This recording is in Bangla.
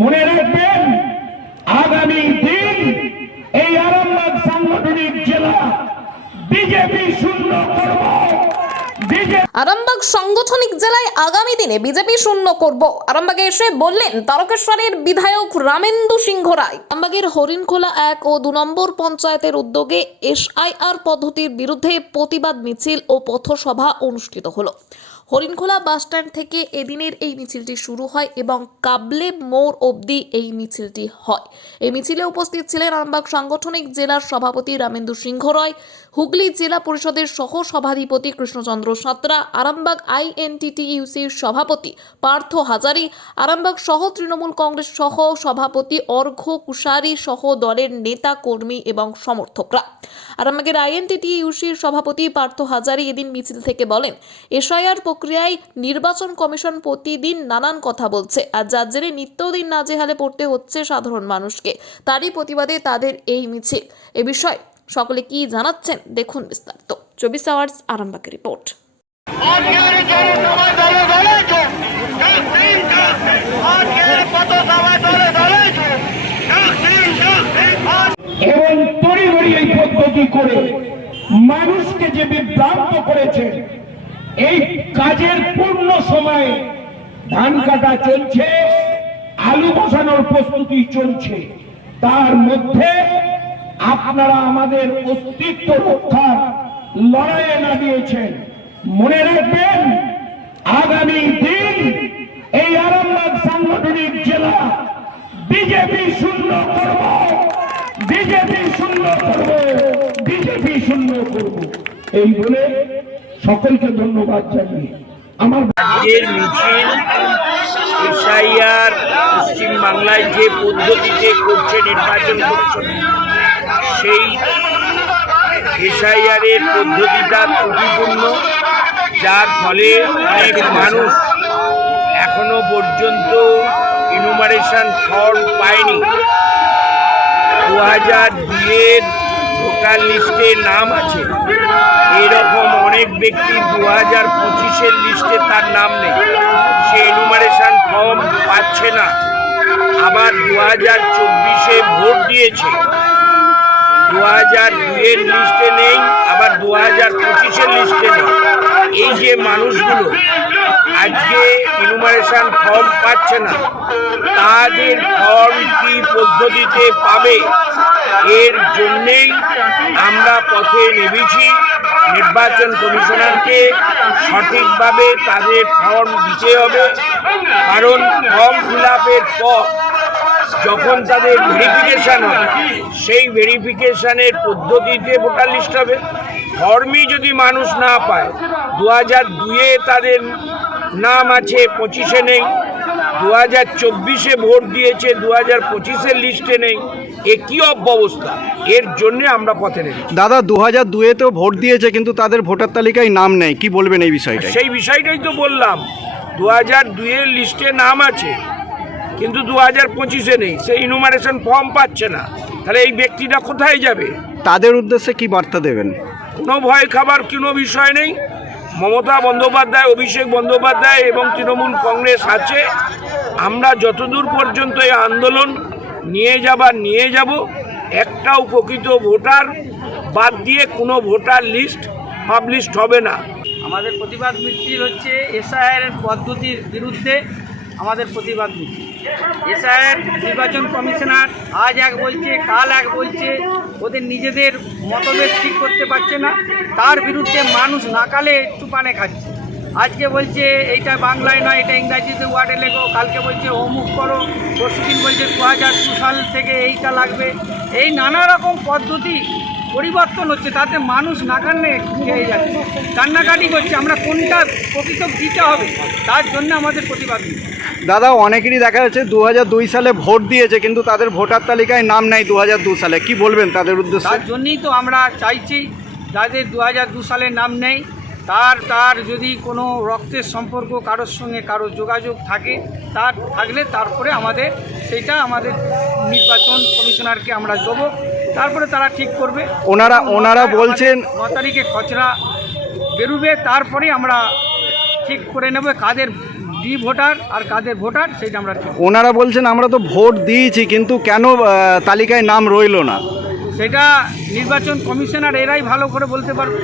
মনে রাখবেন আগামী দিন এই আরামবাগ সাংগঠনিক জেলা বিজেপি শূন্য করব। আরামবাগ সাংগঠনিক জেলায় আগামী দিনে বিজেপি শূন্য করব। আরামবাগে এসে বললেন তারকেশ্বরের বিধায়ক রামেন্দু সিংহ রায়। আরামবাগের হরিণখোলা এক ও দু নম্বর পঞ্চায়েতের উদ্যোগে এসআইআর পদ্ধতির বিরুদ্ধে প্রতিবাদ মিছিল ও পথসভা অনুষ্ঠিত হলো। হরিণখোলা বাসস্ট্যান্ড থেকে এদিনের এই মিছিলটি শুরু হয় এবং কাবলে মোড় অবধি এই মিছিলটি হয়। এই মিছিলে উপস্থিত ছিলেন আরামবাগ সাংগঠনিক জেলার সভাপতি রামেন্দু সিংহ রয়, হুগলি জেলা পরিষদের সহ সভাধিপতি কৃষ্ণচন্দ্র সাঁতরা, আরামবাগ আইএনটিটিইউসির সভাপতি পার্থ হাজারি, আরামবাগ সহ তৃণমূল কংগ্রেস সহ সভাপতি অর্ঘ্য কুশারি সহ দলের নেতা, কর্মী এবং সমর্থকরা। আরামবাগের আইএনটিটিইউসির সভাপতি পার্থ হাজারি এদিন মিছিল থেকে বলেন, এসআইআর প্রক্রিয়ায় নির্বাচন কমিশন প্রতিদিন নানান কথা বলছে। আর যার জেরে নিত্যদিন নাজেহালে পড়তে হচ্ছে সাধারণ মানুষকে। তারই প্রতিবাদে তাদের এই মিছিল। এ বিষয়ে সকলে কি জানাচ্ছেন দেখুন বিস্তারিত। চব্বিশ আওয়ার্স আরামবাগের রিপোর্ট। এবং তড়িঘড়ি এই পদ্ধতি করে মানুষকে যে বিভ্রান্ত করেছে, এই কাজের পূর্ণ সময়ে ধান কাটা চলছে, আলু বসানোর প্রস্তুতি চলছে। তার মধ্যে আপনারা আমাদের অস্তিত্ব রক্ষার লড়াইয়ে নামিয়েছেন। মনে রাখবেন, আগামী দিন এই আরামবাগ সাংগঠনিক জেলা বিজেপি শূন্য করব, বিজেপি শূন্য করব, বিজেপি শূন্য করব। এই বলে সকলকে ধন্যবাদ জানিয়ে আমার আজকের মিছিল এসআইআর পশ্চিমবাংলায় যে পদ্ধতিতে করছে নির্বাচন কমিশন, সেই এসআইআর এর পদ্ধতিটা ত্রুটিপূর্ণ, যার ফলে অনেক মানুষ এখনও পর্যন্ত ইনুমারেশন ফর্ম পায়নি। দু হাজার দুইয়ের ভোটার লিস্টে নাম আছে। এরকম অনেক ব্যক্তি দু হাজার পঁচিশের লিস্টে তার নাম নেই। সে এনুমারেশন ফর্ম পাচ্ছে না। আবার দু হাজার চব্বিশে ভোট দিয়েছে। দু হাজার দুইয়ের লিস্টে নেই, আবার দু হাজার পঁচিশের লিস্টে নেই। এই যে মানুষগুলো আজকে ইনুমারেশন ফর্ম পাচ্ছে না। তাদের ফর্ম কি পদ্ধতিতে পাবে, এর জন্যেই আমরা পথে নেমেছি। নির্বাচন কমিশনারকে সঠিকভাবে তাদের ফর্ম দিতে হবে। কারণ ফর্ম ফিল পর যখন তাদের ভেরিফিকেশান হয় সেই ভেরিফিকেশানের পদ্ধতিতে ভোটার লিস্ট হবে। ফর্মই যদি মানুষ না পায় দু হাজার দুয়ে তাদের নাম আছে পঁচিশে নেই। দু হাজার চব্বিশে ভোট দিয়েছে দু হাজার পঁচিশের লিস্টে নেই। এ কী অব্যবস্থা? এর জন্যে আমরা পথে নেই দাদা দু হাজার দুয়েতেও ভোট দিয়েছে কিন্তু তাদের ভোটার তালিকায় নাম নেই। কি বলবেন এই বিষয়টা সেই বিষয়টাই তো বললাম। দু হাজার দুইয়ের লিস্টে নাম আছে। কিন্তু দু হাজার পঁচিশে নেই। সে ইনুমারেশন ফর্ম পাচ্ছে না। তাহলে এই ব্যক্তিটা কোথায় যাবে? তাদের উদ্দেশ্যে কি বার্তা দেবেন? কোনো ভয় খাবার কোনো বিষয় নেই। মমতা বন্দ্যোপাধ্যায় অভিষেক বন্দ্যোপাধ্যায় এবং তৃণমূল কংগ্রেস আছে। আমরা যতদূর পর্যন্ত এই আন্দোলন নিয়ে যাবার নিয়ে যাব একটাও উপকৃত ভোটার বাদ দিয়ে কোনো ভোটার লিস্ট পাবলিশড হবে না। আমাদের প্রতিবাদ মিছিল হচ্ছে এসআইআর পদ্ধতির বিরুদ্ধে। আমাদের প্রতিবাদ মিছিল এসআইআর নির্বাচন কমিশনার আজ এক বলছে, কাল এক বলছে, ওদের নিজেদের মতভেদ ঠিক করতে পারছে না। তার বিরুদ্ধে মানুষ নাকালে একটু পানে খাচ্ছে। আজকে বলছে, এইটা বাংলায় নয়, এটা ইংরাজিতে ওয়ার্ডে লেখো। কালকে বলছে, অমুক করো। পরশুদিন বলছে, দু হাজার সাল থেকে এইটা লাগবে। এই নানা রকম পদ্ধতি পরিবর্তন হচ্ছে তাতে মানুষ না নাকান্নে খেয়ে যাচ্ছে। কান্নাকাটি করছে আমরা কোনটা প্রকৃত দিতে হবে তার জন্য আমাদের প্রতিবাদ। দাদা অনেকেরই দেখা যাচ্ছে দু হাজার দুই সালে ভোট দিয়েছে কিন্তু তাদের ভোটার তালিকায় নাম নেই দু হাজার দু সালে। কি বলবেন তাদের উদ্দেশ্যে? তার জন্যই তো আমরা চাইছি যাদের দু হাজার দু সালে নাম নেই তার তার যদি কোনো রক্তের সম্পর্ক কারোর সঙ্গে কারও যোগাযোগ থাকে তার থাকলে তারপরে আমাদের সেইটা আমাদের নির্বাচন কমিশনারকে আমরা দেবো। তারপরে তারা ঠিক করবে। ওনারা ওনারা বলছেন ন তারিখে খচরা বেরুবে তারপরে আমরা ঠিক করে নেব কাদের ডি ভোটার আর কাদের ভোটার সেটা আমরা ঠিক ওনারা বলছেন আমরা তো ভোট দিয়েছি কিন্তু কেন আহ, তালিকায় নাম রইল না? সেটা নির্বাচন কমিশনার এরাই ভালো করে বলতে পারবে।